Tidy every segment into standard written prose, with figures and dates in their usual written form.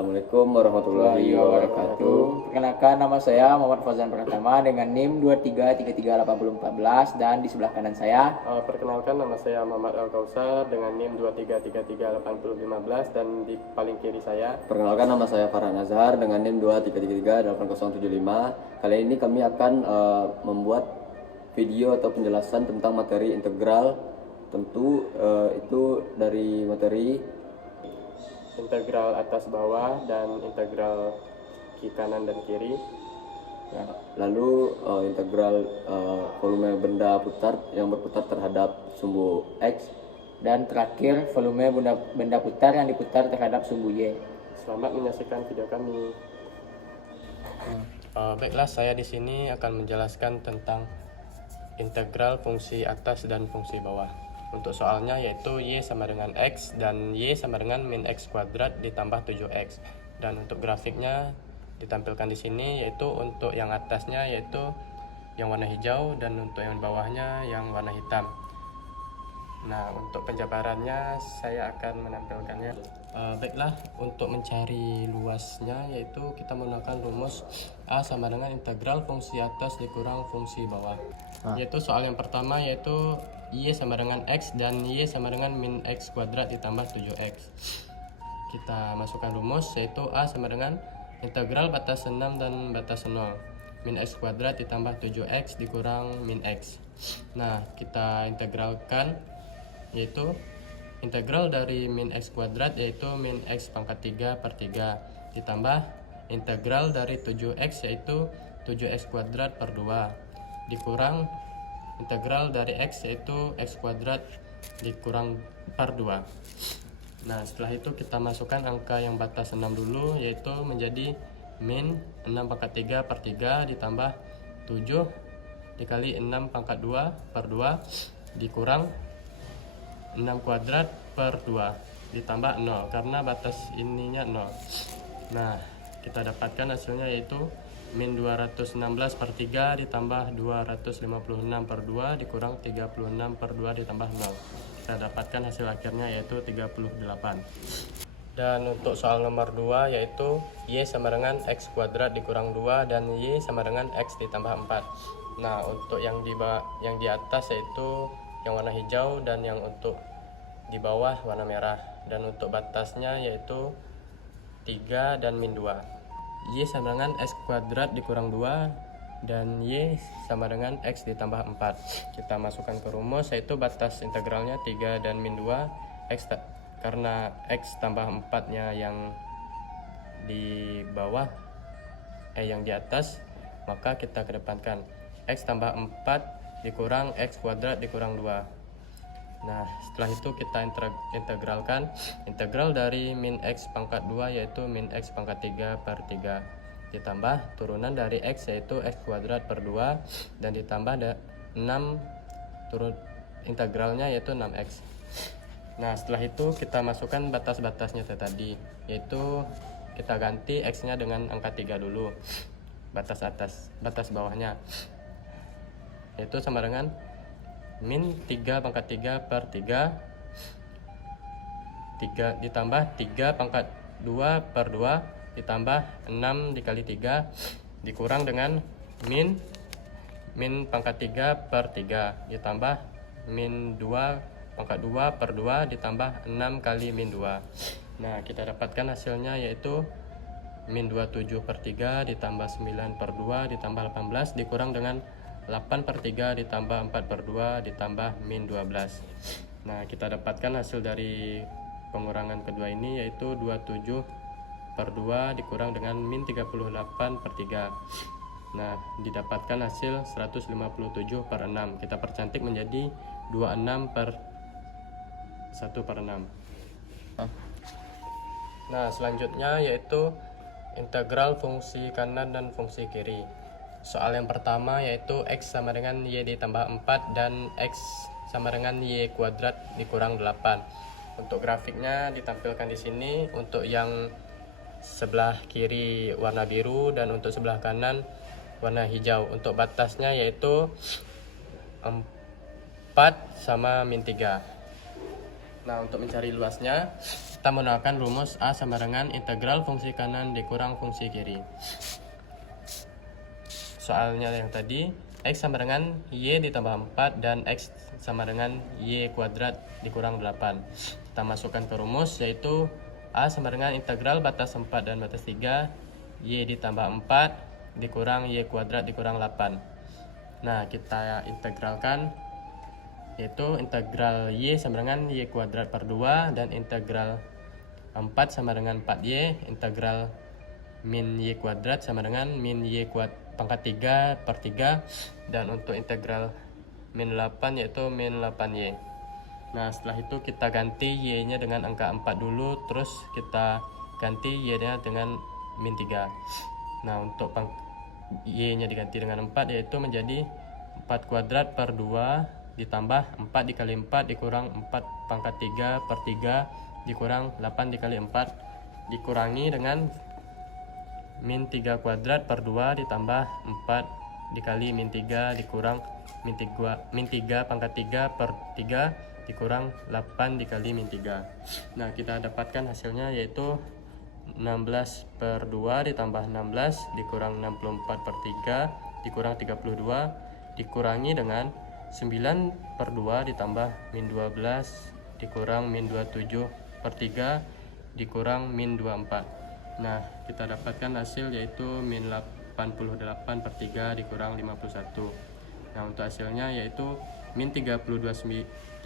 Assalamualaikum warahmatullahi wabarakatuh. Perkenalkan, nama saya Muhammad Fauzan Pratama dengan NIM 23338014 dan di sebelah kanan saya. Perkenalkan, nama saya Muhammad Al-Kausar dengan NIM 23338015 dan di paling kiri saya. Perkenalkan, nama saya Farhan Azhar dengan NIM 23338075. Kali ini kami akan membuat video atau penjelasan tentang materi integral. Tentu itu dari materi integral atas bawah dan integral kanan dan kiri. Ya, lalu integral volume benda putar yang berputar terhadap sumbu X, Dan terakhir, volume benda putar yang diputar terhadap sumbu Y. Selamat menyaksikan video kami. Baiklah, saya di sini akan menjelaskan tentang integral fungsi atas dan fungsi bawah. Untuk soalnya yaitu Y sama dengan X dan Y sama dengan min X kuadrat ditambah 7X. Dan untuk grafiknya ditampilkan di sini, yaitu untuk yang atasnya yaitu yang warna hijau dan untuk yang bawahnya yang warna hitam. Nah, untuk penjabarannya saya akan menampilkannya. Baiklah, untuk mencari luasnya yaitu kita menggunakan rumus A sama dengan integral fungsi atas dikurang fungsi bawah. Yaitu soal yang pertama yaitu Y sama dengan X dan Y sama dengan min X kuadrat ditambah 7X. Kita masukkan rumus yaitu A sama dengan integral batas 6 dan batas 0 min X kuadrat ditambah 7X dikurang min X. Nah, kita integralkan yaitu integral dari min X kuadrat yaitu min X pangkat 3 per 3 ditambah integral dari 7X yaitu 7X kuadrat per 2 dikurang integral dari X yaitu X kuadrat dikurang per 2. Nah, setelah itu kita masukkan angka yang batas 6 dulu yaitu menjadi min 6 pangkat 3 per 3 ditambah 7 dikali 6 pangkat 2 per 2 dikurang 6 kuadrat per 2 ditambah 0 karena batas ininya 0. Nah, kita dapatkan hasilnya yaitu min 216 per 3 ditambah 256 per 2 dikurang 36 per 2 ditambah 0. Kita dapatkan hasil akhirnya yaitu 38. Dan untuk soal nomor 2 yaitu Y sama dengan X kuadrat dikurang 2 dan Y sama dengan X ditambah 4. Nah, untuk yang di atas yaitu yang warna hijau dan yang untuk di bawah warna merah. Dan untuk batasnya yaitu 3 dan min 2. Y sama dengan X kuadrat dikurang 2 dan Y sama dengan X ditambah 4. Kita masukkan ke rumus yaitu batas integralnya 3 dan min 2 X karena X tambah 4 nya yang di bawah yang di atas, maka kita kedepankan X tambah 4 dikurang X kuadrat dikurang 2. Nah, setelah itu kita integralkan integral dari min X pangkat 2 yaitu min X pangkat 3 per 3 ditambah turunan dari X yaitu X kuadrat per 2 dan ditambah 6 turun integralnya yaitu 6X. Nah, setelah itu kita masukkan batas-batasnya tadi yaitu kita ganti X nya dengan angka 3 dulu, batas atas, batas bawahnya yaitu sama dengan min 3 pangkat 3 per 3 ditambah 3 pangkat 2 per 2 ditambah 6 dikali 3 dikurang dengan min pangkat 3 per 3 ditambah min 2 pangkat 2 per 2 ditambah 6 kali min 2. Nah, kita dapatkan hasilnya yaitu min 27 per 3 ditambah 9 per 2 ditambah 18 dikurang dengan 8 per 3 ditambah 4 per 2 ditambah min 12. Nah, kita dapatkan hasil dari pengurangan kedua ini yaitu 27 per 2 dikurang dengan min 38 per 3. Nah, didapatkan hasil 157 per 6. Kita percantik menjadi 26 per 1 per 6. Nah, selanjutnya yaitu integral fungsi kanan dan fungsi kiri. Soal yang pertama yaitu X sama dengan Y ditambah 4 dan X sama dengan Y kuadrat dikurang 8. Untuk grafiknya ditampilkan di sini. Untuk yang sebelah kiri warna biru dan untuk sebelah kanan warna hijau. Untuk batasnya yaitu 4 sama min 3. Nah, untuk mencari luasnya kita menggunakan rumus A sama dengan integral fungsi kanan dikurang fungsi kiri. Soalnya yang tadi, X sama dengan Y ditambah 4 dan X sama dengan Y kuadrat dikurang 8. Kita masukkan ke rumus, yaitu A sama dengan integral batas 4 dan batas 3 Y ditambah 4 dikurang Y kuadrat dikurang 8. Nah, kita integralkan, yaitu integral Y sama dengan Y kuadrat per 2 dan integral 4 sama dengan 4Y, integral min Y kuadrat sama dengan min Y pangkat 3 per 3, dan untuk integral min 8 yaitu min 8Y. Nah, setelah itu kita ganti Y-nya dengan angka 4 dulu, terus kita ganti Y-nya dengan min 3. Nah, untuk Y-nya diganti dengan 4, yaitu menjadi 4 kuadrat per 2 ditambah 4 dikali 4 dikurang 4 pangkat 3 per 3 dikurang 8 dikali 4 dikurangi dengan min 3 kuadrat per 2 ditambah 4 dikali min 3 dikurang min 3 pangkat 3 per 3 dikurang 8 dikali min 3. Nah, kita dapatkan hasilnya yaitu 16 per 2 ditambah 16 dikurang 64 per 3 dikurang 32 dikurangi dengan 9 per 2 ditambah min 12 dikurang min 27 per 3 dikurang min 24. Nah, kita dapatkan hasil yaitu min 88 per 3 dikurang 51. Nah, untuk hasilnya yaitu min 329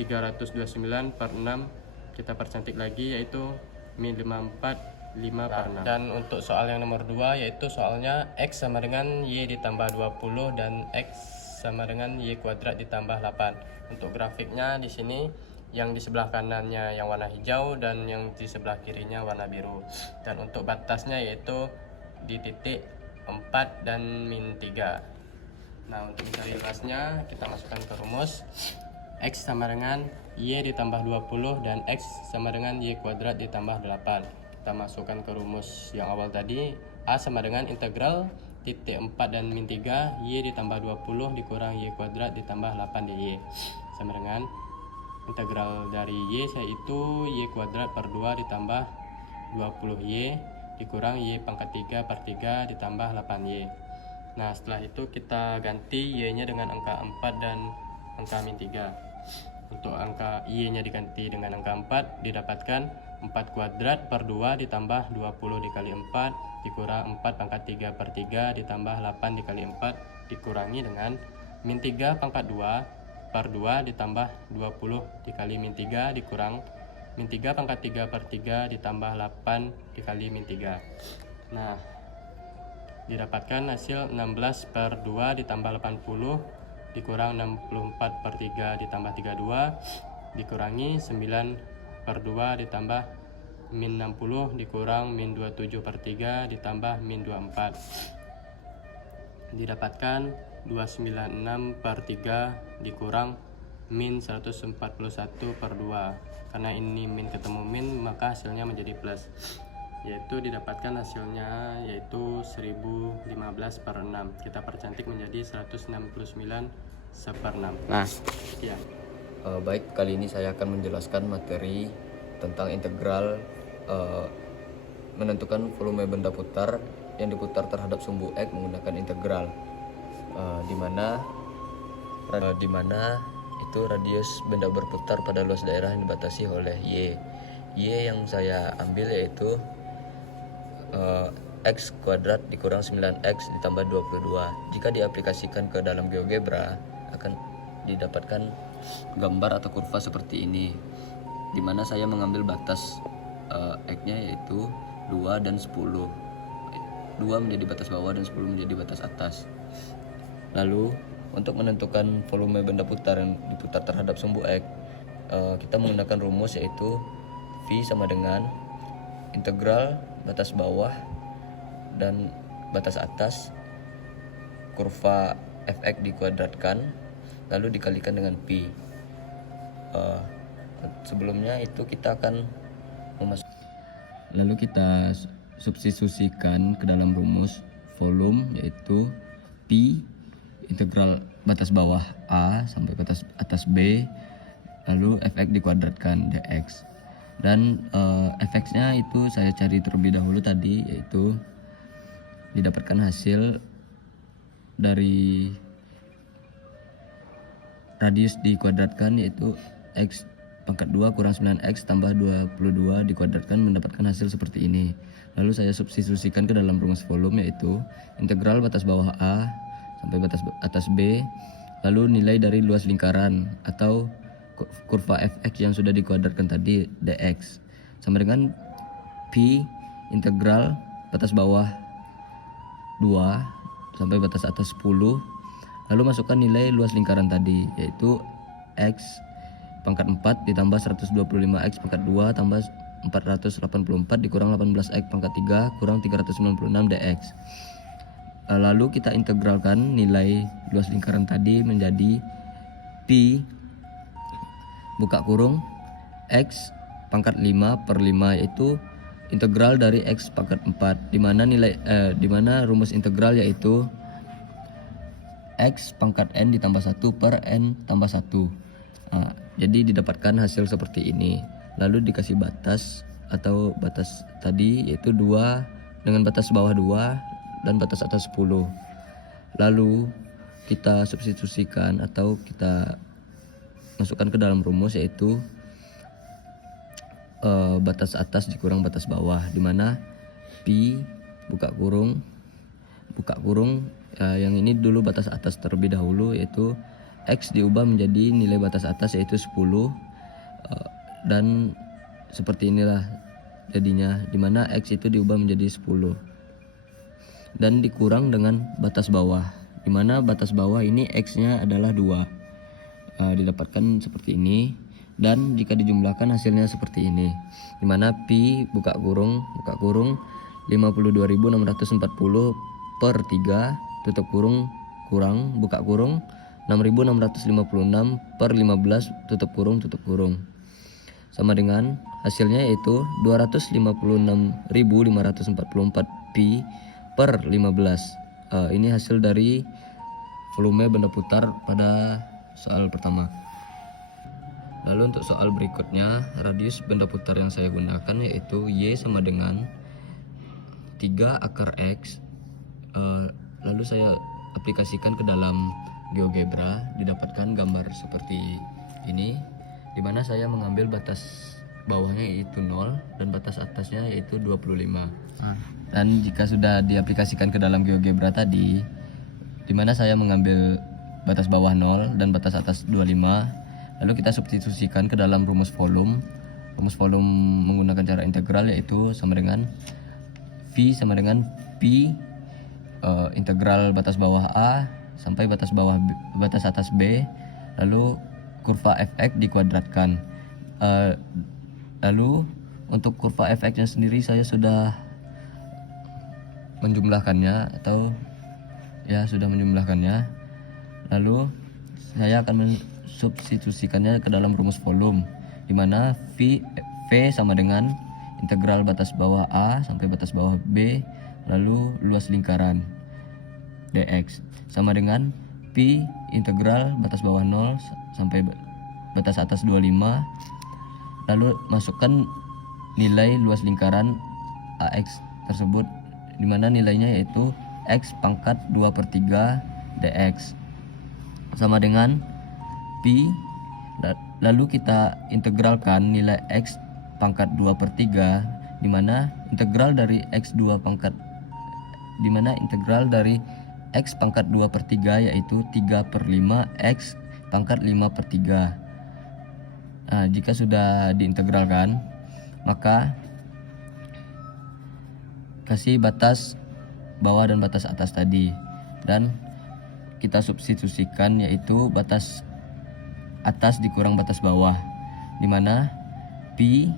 per 6. Kita percantik lagi yaitu min 54 5 per 6. Dan untuk soal yang nomor 2, yaitu soalnya X sama dengan Y ditambah 20 dan X sama dengan Y kuadrat ditambah 8. Untuk grafiknya di sini, yang di sebelah kanannya yang warna hijau dan yang di sebelah kirinya warna biru. Dan untuk batasnya yaitu di titik 4 dan min 3. Nah, untuk mencari batasnya kita masukkan ke rumus. X sama dengan Y ditambah 20 dan X sama dengan Y kuadrat ditambah 8. Kita masukkan ke rumus yang awal tadi. A sama dengan integral titik 4 dan min 3 Y ditambah 20 dikurang Y kuadrat ditambah 8 dy sama dengan integral dari Y yaitu Y kuadrat per 2 ditambah 20Y dikurang Y pangkat 3 per 3 ditambah 8Y. Nah, setelah itu kita ganti Y-nya dengan angka 4 dan angka min 3. Untuk angka Y-nya diganti dengan angka 4, didapatkan 4 kuadrat per 2 ditambah 20 dikali 4 dikurang 4 pangkat 3 per 3 ditambah 8 dikali 4 dikurangi dengan min 3 pangkat 2 per 2 ditambah 20 dikali min 3 dikurang min 3 pangkat 3 per 3 ditambah 8 dikali min 3. Nah, didapatkan hasil 16 per 2 ditambah 80 dikurang 64 per 3 ditambah 32 dikurangi 9 per 2 ditambah min 60 dikurang min 27 per 3 ditambah min 24. Didapatkan 296 per 3 dikurang min 141 per 2. Karena ini min ketemu min, maka hasilnya menjadi plus, yaitu didapatkan hasilnya yaitu 1015 per 6. Kita percantik menjadi 169 seper 6. Nah, Ya. Baik, kali ini saya akan menjelaskan materi tentang integral menentukan volume benda putar yang diputar terhadap sumbu X menggunakan integral, di mana itu radius benda berputar pada luas daerah yang dibatasi oleh Y. Y yang saya ambil yaitu X kuadrat dikurang 9X ditambah 22. Jika diaplikasikan ke dalam GeoGebra akan didapatkan gambar atau kurva seperti ini, di mana saya mengambil batas X-nya yaitu 2 dan 10. 2 menjadi batas bawah dan 10 menjadi batas atas. Lalu untuk menentukan volume benda putar yang diputar terhadap sumbu X, kita menggunakan rumus yaitu V sama dengan integral batas bawah dan batas atas kurva fx dikuadratkan lalu dikalikan dengan pi. Sebelumnya itu kita akan lalu kita substitusikan ke dalam rumus volume yaitu pi integral batas bawah A sampai batas atas B lalu fx dikuadratkan dx. Dan efeknya itu saya cari terlebih dahulu tadi, yaitu didapatkan hasil dari radius dikuadratkan, yaitu X pangkat 2 kurang 9X tambah 22 dikuadratkan, mendapatkan hasil seperti ini. Lalu saya substitusikan ke dalam rumus volume, yaitu integral batas bawah A sampai batas atas B, lalu nilai dari luas lingkaran atau kurva fx yang sudah dikuadratkan tadi, dx, sama dengan P integral batas bawah 2 sampai batas atas 10, lalu masukkan nilai luas lingkaran tadi, yaitu X pangkat 4 ditambah 125X pangkat 2 tambah 484 dikurang 18X pangkat 3 kurang 396 dx. Lalu kita integralkan nilai luas lingkaran tadi menjadi P buka kurung X pangkat 5 per 5, yaitu integral dari X pangkat 4, di mana rumus integral yaitu X pangkat N ditambah 1 per N tambah 1. Jadi didapatkan hasil seperti ini. Lalu dikasih batas atau batas tadi, yaitu 2 dengan batas bawah 2 dan batas atas 10. Lalu kita substitusikan atau kita masukkan ke dalam rumus, yaitu batas atas dikurang batas bawah, di mana Pi buka kurung yang ini dulu batas atas terlebih dahulu, yaitu X diubah menjadi nilai batas atas, yaitu 10, dan seperti inilah jadinya, di mana X itu diubah menjadi 10 dan dikurang dengan batas bawah, di mana batas bawah ini X nya adalah 2. Didapatkan seperti ini, dan jika dijumlahkan hasilnya seperti ini, di mana Pi buka kurung 52.640 per 3 tutup kurung kurang buka kurung 6.656 per 15 tutup kurung sama dengan hasilnya, yaitu 256.544 Pi per 15. Ini hasil dari volume benda putar pada soal pertama. Lalu untuk soal berikutnya, radius benda putar yang saya gunakan yaitu Y sama dengan 3 akar X. Lalu saya aplikasikan ke dalam GeoGebra, didapatkan gambar seperti ini, di mana saya mengambil batas bawahnya yaitu 0 dan batas atasnya yaitu 25. Dan jika sudah diaplikasikan ke dalam GeoGebra tadi, di mana saya mengambil batas bawah 0 dan batas atas 25, lalu kita substitusikan ke dalam rumus volume. Rumus volume menggunakan cara integral, yaitu sama dengan V sama dengan P integral batas bawah A sampai batas atas B, lalu kurva fx dikuadratkan. Lalu untuk kurva fx-nya sendiri saya sudah menjumlahkannya Lalu saya akan mensubstitusikannya ke dalam rumus volume, di mana V sama dengan integral batas bawah A sampai batas bawah B, lalu luas lingkaran dx, sama dengan Pi integral batas bawah 0 sampai batas atas 25, lalu masukkan nilai luas lingkaran AX tersebut, di mana nilainya yaitu X pangkat 2 per 3 dx, sama dengan Pi, lalu kita integralkan nilai X pangkat 2 per 3, di mana integral dari X pangkat 2 per 3 yaitu 3 per 5 X pangkat 5 per 3. Jika sudah diintegralkan, maka kasih batas bawah dan batas atas tadi, dan kita substitusikan, yaitu batas atas dikurang batas bawah, di mana Pi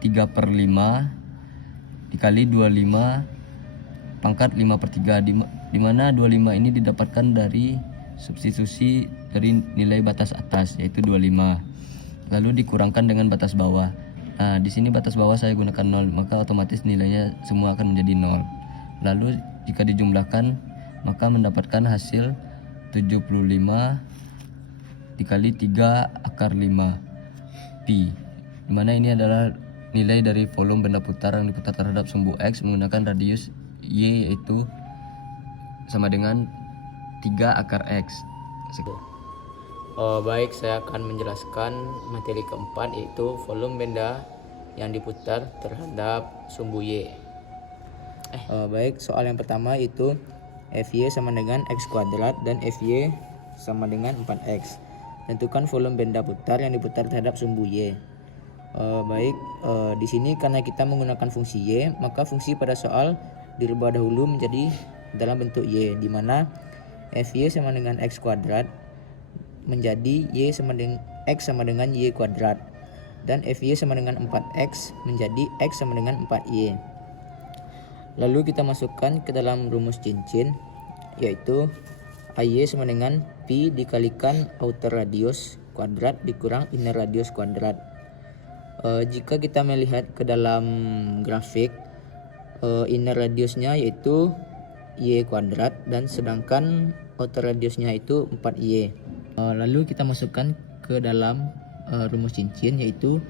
3 per 5 dikali 25 pangkat 5 per 3, di mana 25 ini didapatkan dari substitusi dari nilai batas atas, yaitu 25, lalu dikurangkan dengan batas bawah. Di sini batas bawah saya gunakan 0, maka otomatis nilainya semua akan menjadi 0. Lalu jika dijumlahkan, maka mendapatkan hasil 75 dikali 3 akar 5 Pi, dimana ini adalah nilai dari volume benda putar yang diputar terhadap sumbu X menggunakan radius Y, yaitu sama dengan 3 akar X. Baik, saya akan menjelaskan materi keempat, yaitu volume benda yang diputar terhadap sumbu Y. Baik, soal yang pertama itu Fy sama dengan X kuadrat dan Fy sama dengan 4X. Tentukan volume benda putar yang diputar terhadap sumbu Y. Di sini karena kita menggunakan fungsi Y, maka fungsi pada soal dirubah dahulu menjadi dalam bentuk Y, di mana Fy sama dengan X kuadrat menjadi X sama dengan Y kuadrat, dan Fy sama dengan 4X menjadi X sama dengan 4Y. Lalu kita masukkan ke dalam rumus cincin, yaitu AY sama dengan Pi dikalikan outer radius kuadrat dikurang inner radius kuadrat. Jika kita melihat ke dalam grafik, inner radiusnya yaitu Y kuadrat dan sedangkan outer radiusnya itu 4Y. Lalu kita masukkan ke dalam rumus cincin, yaitu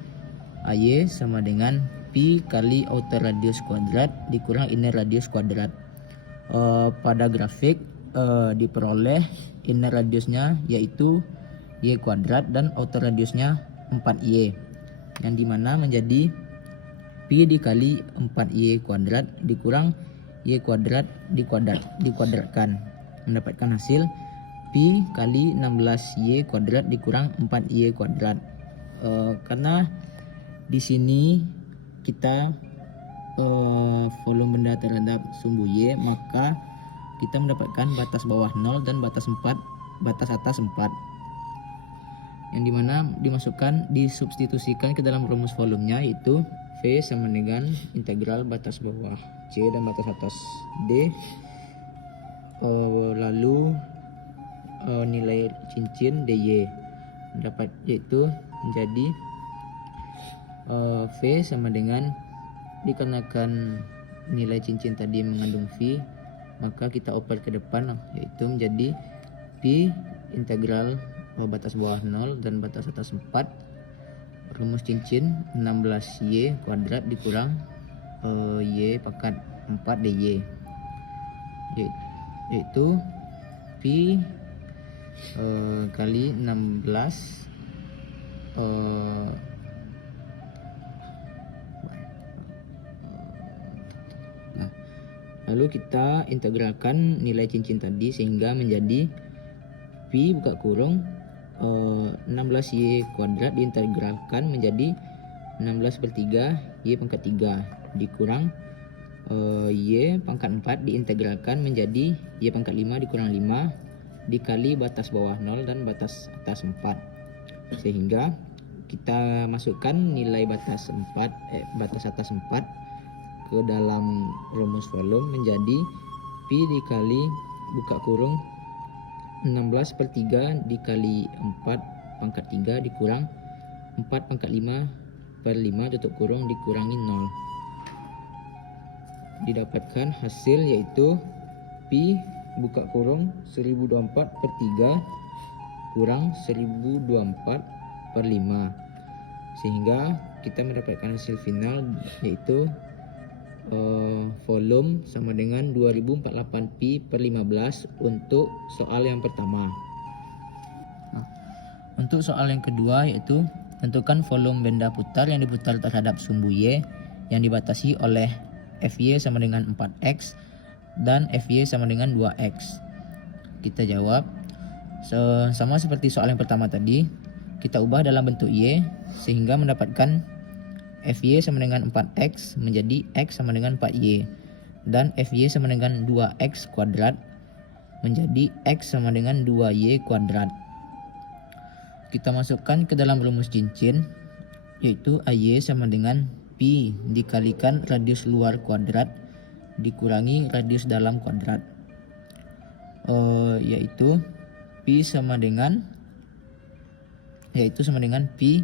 AY sama dengan Pi kali outer radius kuadrat dikurang inner radius kuadrat. Pada grafik diperoleh inner radiusnya yaitu Y kuadrat dan outer radiusnya 4Y, yang dimana menjadi Pi dikali 4Y kuadrat dikurang Y kuadrat dikuadratkan, mendapatkan hasil Pi kali 16Y kuadrat dikurang 4Y kuadrat. Karena di sini kita volume benda terhadap sumbu Y, maka kita mendapatkan batas bawah 0 dan batas atas 4, yang dimana disubstitusikan ke dalam rumus volumenya, yaitu V sama dengan integral batas bawah C dan batas atas D, lalu nilai cincin dy dapat, yaitu menjadi V sama dengan, dikarenakan nilai cincin tadi mengandung V, maka kita oper ke depan, yaitu menjadi Pi integral batas bawah 0 dan batas atas 4 rumus cincin 16Y kuadrat dikurang Y pangkat 4 dy, yaitu Pi kali 16 lalu kita integralkan nilai cincin tadi sehingga menjadi Pi buka kurung 16Y kuadrat diintegralkan menjadi 16/3 Y pangkat 3 dikurang Y pangkat 4 diintegralkan menjadi Y pangkat 5 dikurang 5 dikali batas bawah 0 dan batas atas 4, sehingga kita masukkan nilai batas atas 4 ke dalam rumus volume menjadi Pi dikali buka kurung 16/3 dikali 4 pangkat 3 dikurang 4 pangkat 5/5 tutup kurung dikurangi 0. Didapatkan hasil yaitu Pi buka kurung 1024/3 kurang 1024/5, sehingga kita mendapatkan hasil final yaitu volume sama dengan 2048 Pi/15 untuk soal yang pertama. Untuk soal yang kedua, yaitu tentukan volume benda putar yang diputar terhadap sumbu Y yang dibatasi oleh Fy sama dengan 4X dan Fy sama dengan 2X. Kita jawab sama seperti soal yang pertama tadi, kita ubah dalam bentuk Y sehingga mendapatkan Fy sama dengan 4X menjadi X sama dengan 4Y, dan Fy sama dengan 2X kuadrat menjadi X sama dengan 2Y kuadrat. Kita masukkan ke dalam rumus cincin, yaitu AY sama dengan Pi dikalikan radius luar kuadrat dikurangi radius dalam kuadrat, yaitu Pi sama dengan Pi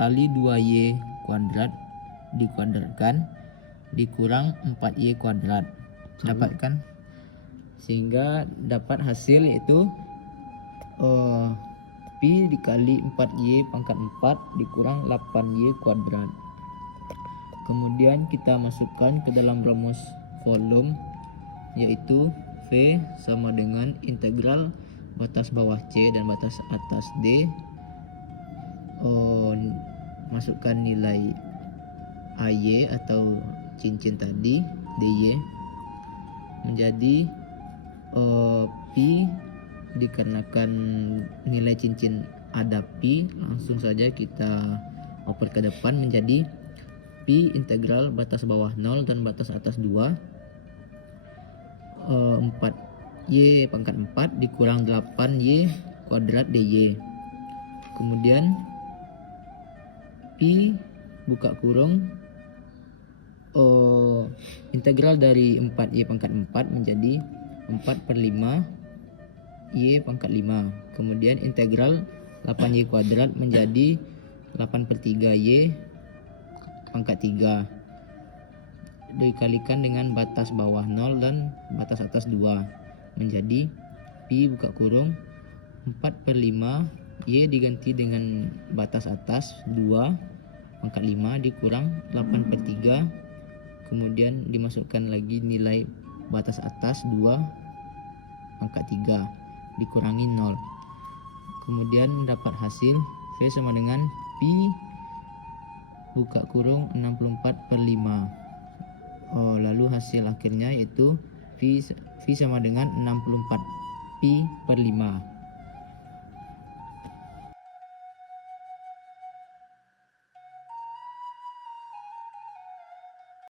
kali 2Y kuadrat dikuadratkan dikurang 4Y kuadrat, dapatkan, sehingga dapat hasil yaitu Pi dikali 4Y pangkat 4 dikurang 8Y kuadrat. Kemudian kita masukkan ke dalam rumus kolom, yaitu V sama dengan integral batas bawah C dan batas atas D. Masukkan nilai AY atau cincin tadi, DY, menjadi Pi. Dikarenakan nilai cincin ada Pi, langsung saja kita oper ke depan menjadi Pi integral batas bawah 0 dan batas atas 2 4Y pangkat 4 dikurang 8Y kuadrat DY. Kemudian Pi buka kurung integral dari 4Y pangkat 4 menjadi 4/5 Y pangkat 5. Kemudian integral 8Y kuadrat menjadi 8/3 Y pangkat 3 dikalikan dengan batas bawah 0 dan batas atas 2 menjadi Pi buka kurung 4/5 Y diganti dengan batas atas 2 pangkat 5 dikurang 8/3, kemudian dimasukkan lagi nilai batas atas 2 pangkat 3 dikurangi 0. Kemudian mendapat hasil V sama dengan Pi buka kurung 64/5. Lalu hasil akhirnya yaitu V sama dengan 64 Pi/5.